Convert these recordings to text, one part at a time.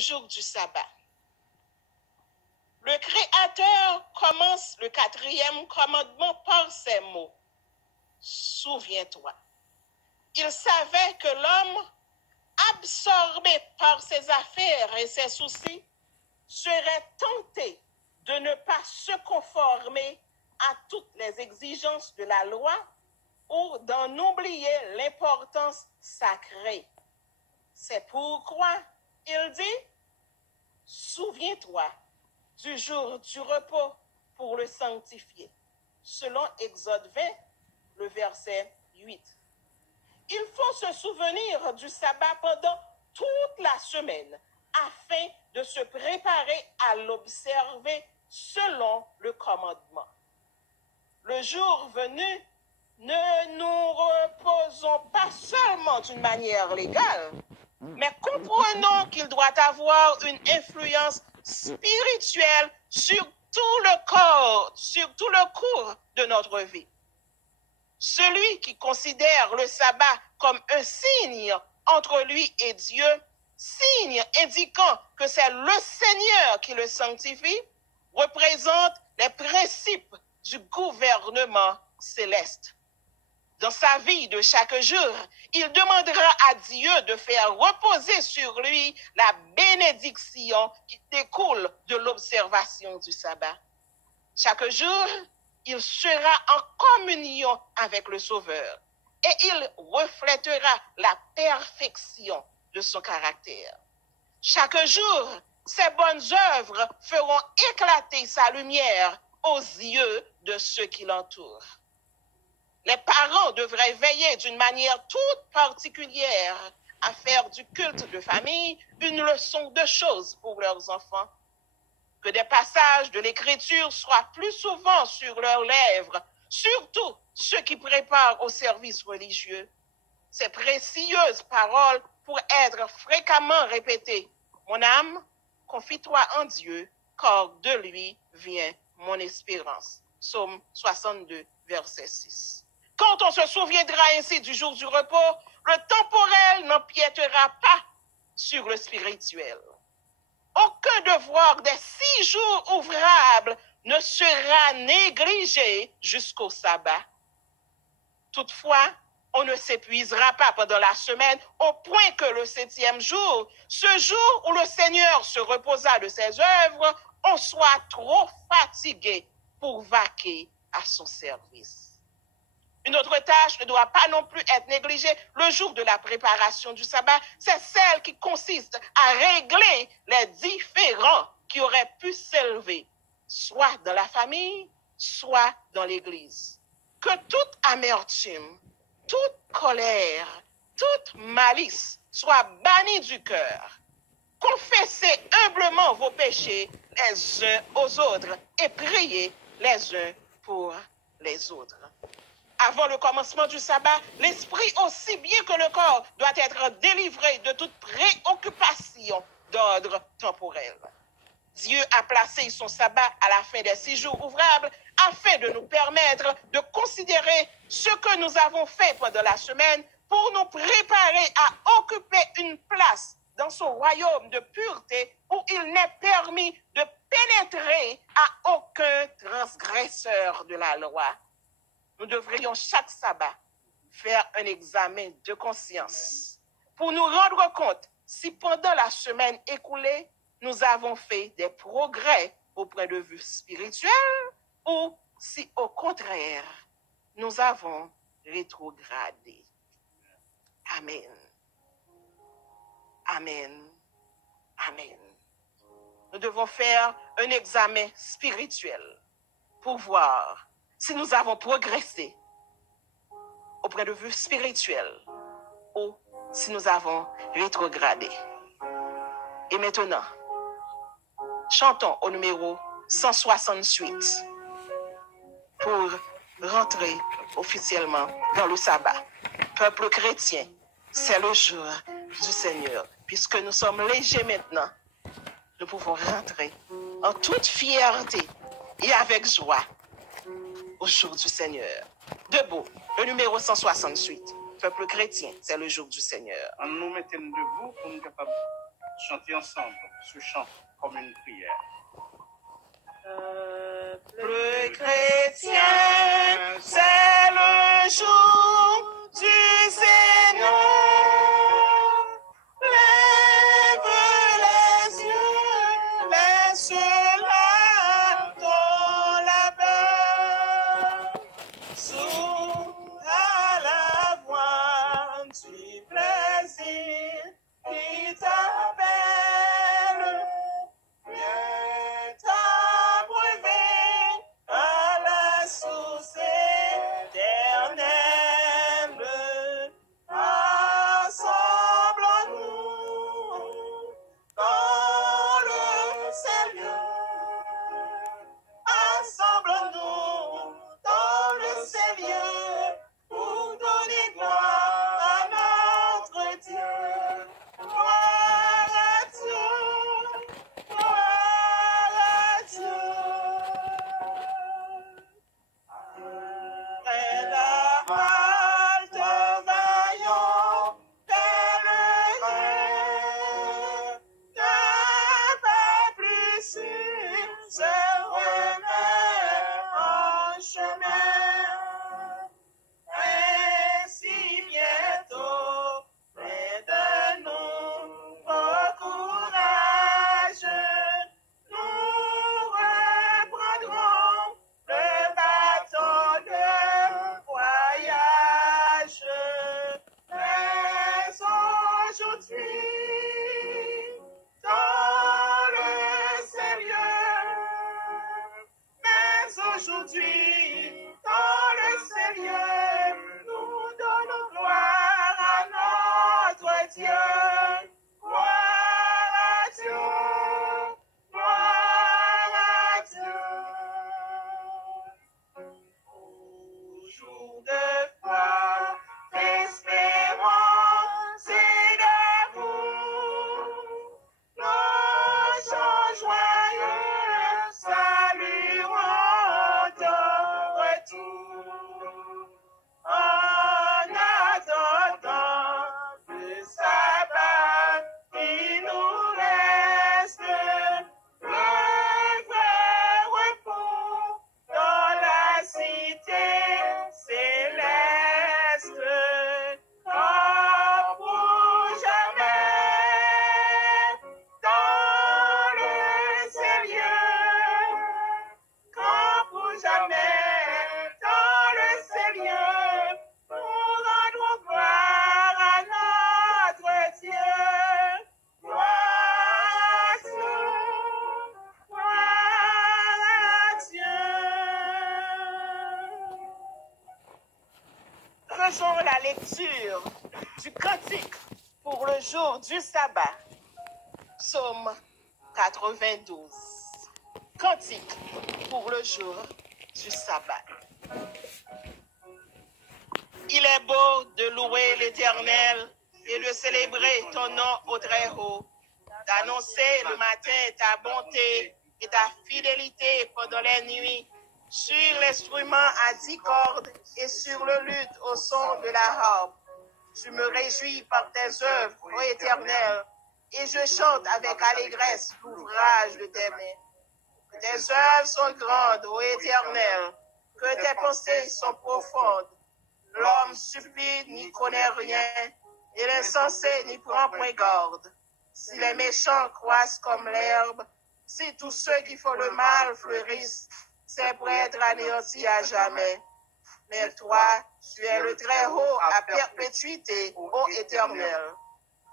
jour du sabbat. Le Créateur commence le 4e commandement par ces mots. Souviens-toi. Il savait que l'homme, absorbé par ses affaires et ses soucis, serait tenté de ne pas se conformer à toutes les exigences de la loi ou d'en oublier l'importance sacrée. C'est pourquoi il dit, souviens-toi du jour du repos pour le sanctifier, selon Exode 20, le verset 8. Il faut se souvenir du sabbat pendant toute la semaine afin de se préparer à l'observer selon le commandement. Le jour venu, ne nous reposons pas seulement d'une manière légale, mais comprenons qu'il doit avoir une influence spirituelle sur tout le corps, sur tout le cours de notre vie. Celui qui considère le sabbat comme un signe entre lui et Dieu, signe indiquant que c'est le Seigneur qui le sanctifie, représente les principes du gouvernement céleste. Dans sa vie de chaque jour, il demandera à Dieu de faire reposer sur lui la bénédiction qui découle de l'observation du sabbat. Chaque jour, il sera en communion avec le Sauveur et il reflètera la perfection de son caractère. Chaque jour, ses bonnes œuvres feront éclater sa lumière aux yeux de ceux qui l'entourent. Les parents devraient veiller d'une manière toute particulière à faire du culte de famille une leçon de choses pour leurs enfants. Que des passages de l'Écriture soient plus souvent sur leurs lèvres, surtout ceux qui préparent au service religieux. Ces précieuses paroles pourraient être fréquemment répétées. Mon âme, confie-toi en Dieu, car de lui vient mon espérance. Psaume 62, verset 6. Quand on se souviendra ainsi du jour du repos, le temporel n'empiétera pas sur le spirituel. Aucun devoir des 6 jours ouvrables ne sera négligé jusqu'au sabbat. Toutefois, on ne s'épuisera pas pendant la semaine au point que le 7e jour, ce jour où le Seigneur se reposa de ses œuvres, on soit trop fatigué pour vaquer à son service. Une autre tâche ne doit pas non plus être négligée le jour de la préparation du sabbat. C'est celle qui consiste à régler les différends qui auraient pu s'élever, soit dans la famille, soit dans l'Église. Que toute amertume, toute colère, toute malice soit bannie du cœur. Confessez humblement vos péchés les uns aux autres et priez les uns pour les autres. Avant le commencement du sabbat, l'esprit aussi bien que le corps doit être délivré de toute préoccupation d'ordre temporel. Dieu a placé son sabbat à la fin des 6 jours ouvrables afin de nous permettre de considérer ce que nous avons fait pendant la semaine pour nous préparer à occuper une place dans son royaume de pureté où il n'est permis de pénétrer à aucun transgresseur de la loi. Nous devrions chaque sabbat faire un examen de conscience pour nous rendre compte si pendant la semaine écoulée, nous avons fait des progrès au point de vue spirituel ou si au contraire, nous avons rétrogradé. Amen. Amen. Amen. Nous devons faire un examen spirituel pour voir si nous avons progressé au point de vue spirituel ou si nous avons rétrogradé. Et maintenant, chantons au numéro 168 pour rentrer officiellement dans le sabbat. Peuple chrétien, c'est le jour du Seigneur. Puisque nous sommes légers maintenant, nous pouvons rentrer en toute fierté et avec joie au jour du Seigneur. Debout, le numéro 168. Peuple chrétien, c'est le jour du Seigneur. En nous mettant debout pour nous capables chanter ensemble ce chant comme une prière. Peuple chrétien, c'est le jour du Seigneur. Lève les yeux, laisse-la dans la paix. S'ouvre à la voix du plaisir qui t'appelle. Viens t'abreuver à la source éternelle. Assemblons-nous dans le Seigneur. Assemblons-nous dans le Seigneur pour donner gloire à notre Dieu. Gloire à Dieu, gloire à Dieu. Et la halte vaillant pèlerin, d'un pas plus sûr se remet en chemin. Ainsi bientôt, près de nous, au courage, nous reprendrons le bâton de voyage. Mais aujourd'hui, dans le Seigneur, mais aujourd'hui, dans le Seigneur, nous donnons gloire à notre Dieu. Gloire à Dieu, gloire à Dieu. Au jour de foi, d'espérance et d'amour, nos chants joyeux salueront ton retour. En attendant le sabbat, il nous reste le vrai repos dans la cité céleste. Comme pour jamais dans le Seigneur, comme pour jamais dans le Seigneur, nous rendons gloire à notre Dieu. Gloire à Dieu, gloire à Dieu. Faisons la lecture du cantique pour le jour du sabbat. Psaume 92. Cantique pour le jour du sabbat. Il est beau de louer l'Éternel et de célébrer ton nom au Très-Haut, d'annoncer le matin ta bonté et ta fidélité pendant les nuits, sur l'instrument à 10 cordes et sur le luth au son de la harpe. Je me réjouis par tes œuvres, ô Éternel, et je chante avec allégresse l'ouvrage de tes mains. Que tes œuvres sont grandes, ô Éternel, que tes pensées sont profondes. L'homme stupide n'y connaît rien, et l'insensé n'y prend point garde. Si les méchants croissent comme l'herbe, si tous ceux qui font le mal fleurissent, c'est pour être anéantis à jamais. Mais toi, tu es le Très-Haut à perpétuité, ô Éternel.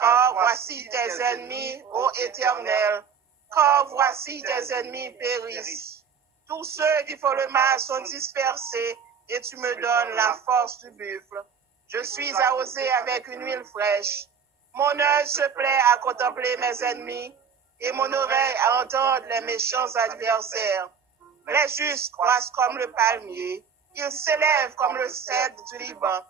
Car voici tes ennemis, ô Éternel, car voici tes ennemis périssent. Tous ceux qui font le mal sont dispersés, et tu me donnes la force du buffle. Je suis arrosé avec une huile fraîche. Mon œil se plaît à contempler mes ennemis, et mon oreille à entendre les méchants adversaires. Les justes croissent comme le palmier, ils s'élèvent comme le cèdre du Liban.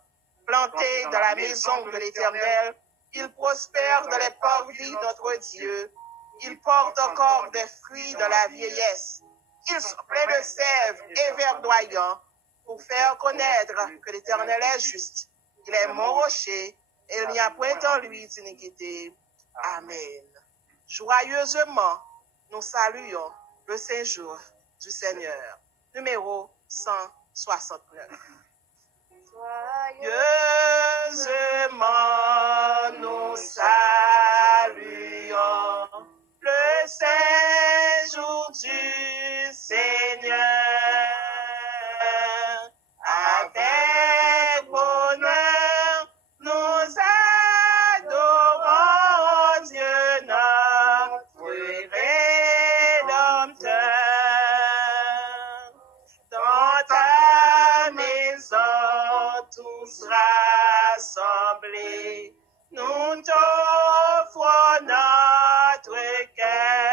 Plantés dans la maison de l'Éternel, ils prospèrent dans les parvis de notre Dieu. Ils portent encore des fruits de la vieillesse. Ils sont pleins de sève et verdoyants pour faire connaître que l'Éternel est juste. Il est mon rocher et il n'y a point en lui d'iniquité. Amen. Joyeusement, nous saluons le séjour du Seigneur. Numéro 169. Joyeusement, nous saluons le séjour du Seigneur. Avec bonheur, nous adorons Dieu notre Rédempteur. Dans ta maison, tous rassemblés, nous t'offrons notre cœur.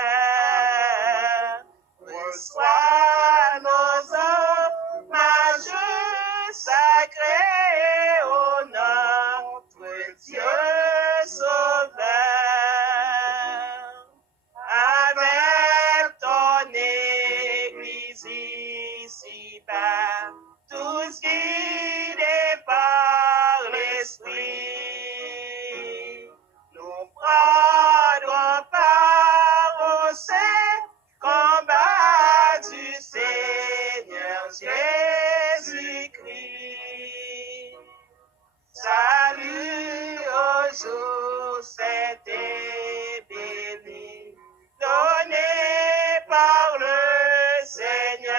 Reçois nos hommages sacrés au notre Dieu sauveur. Avec ton Église ici-bas, tous guidés par l'Esprit, nous prendrons part au saint combat du Seigneur Jésus-Christ. Salut au jour saint et béni, donné par le Seigneur.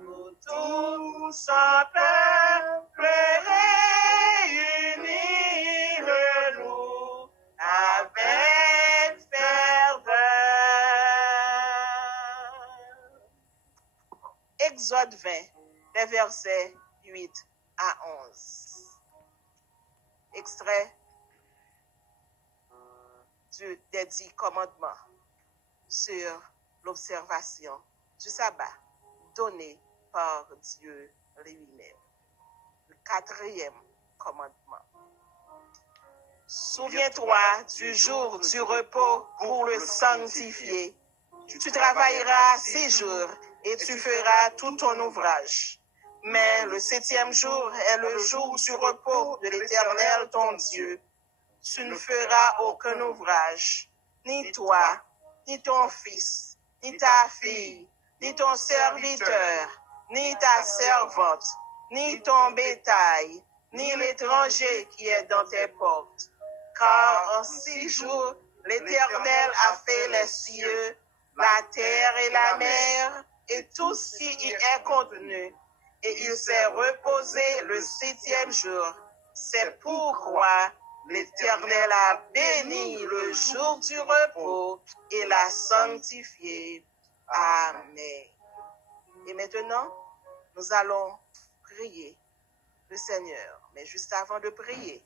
Nous tous en peuple réunis le loup avec ferveur. Exode 20, les versets 8 à 11. Extrait des 10 commandements sur l'observation du sabbat donné par Dieu lui-même. Le 4e commandement. Souviens-toi du jour du repos pour le sanctifier. Tu travailleras 6 jours et tu feras tout ton ouvrage. Mais le 7e jour est le jour du repos de l'Éternel ton Dieu. Tu ne feras aucun ouvrage, ni toi, ni ton fils, ni ta fille, ni ton serviteur, ni ta servante, ni ton bétail, ni l'étranger qui est dans tes portes. Car en 6 jours, l'Éternel a fait les cieux, la terre et la mer, et tout ce qui y est contenu. Et il s'est reposé le 7e jour. C'est pourquoi l'Éternel a béni le jour du repos et l'a sanctifié. Amen. Et maintenant, nous allons prier le Seigneur. Mais juste avant de prier,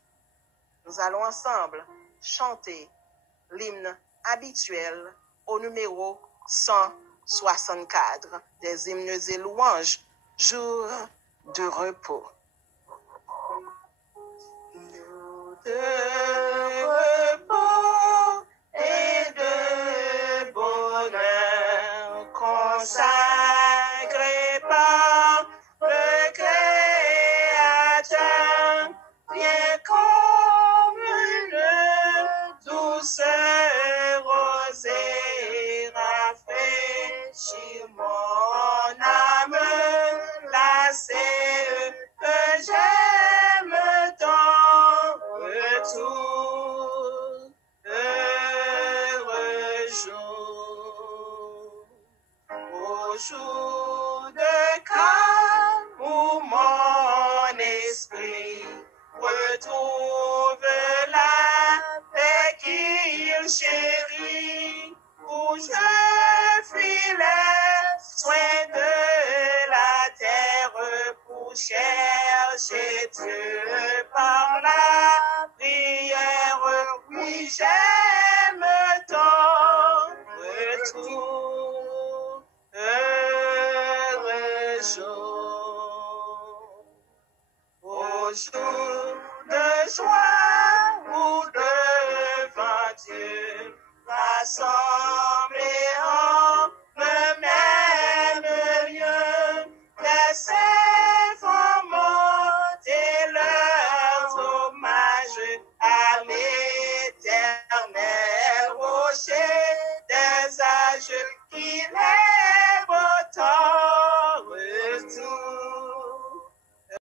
nous allons ensemble chanter l'hymne habituel au numéro 164 des hymnes et louanges, jour de repos. De repos et de bonheur consacrés par le Créateur, viens comme une douce rosée rafraîchir mon âme lassée que j'aime tant. Retour, heureux jour, au jour de calme où mon esprit retrouve la paix qu'il chérit, où je fuis les soins de la terre pour chercher Dieu par la prière. Oui, j'aime ton retour, heureux jour, au jour de joie où devant Dieu rassemblés en le même lieu, les saints vont monter leurs hommages à l'Éternel. ceux qui l'aiment.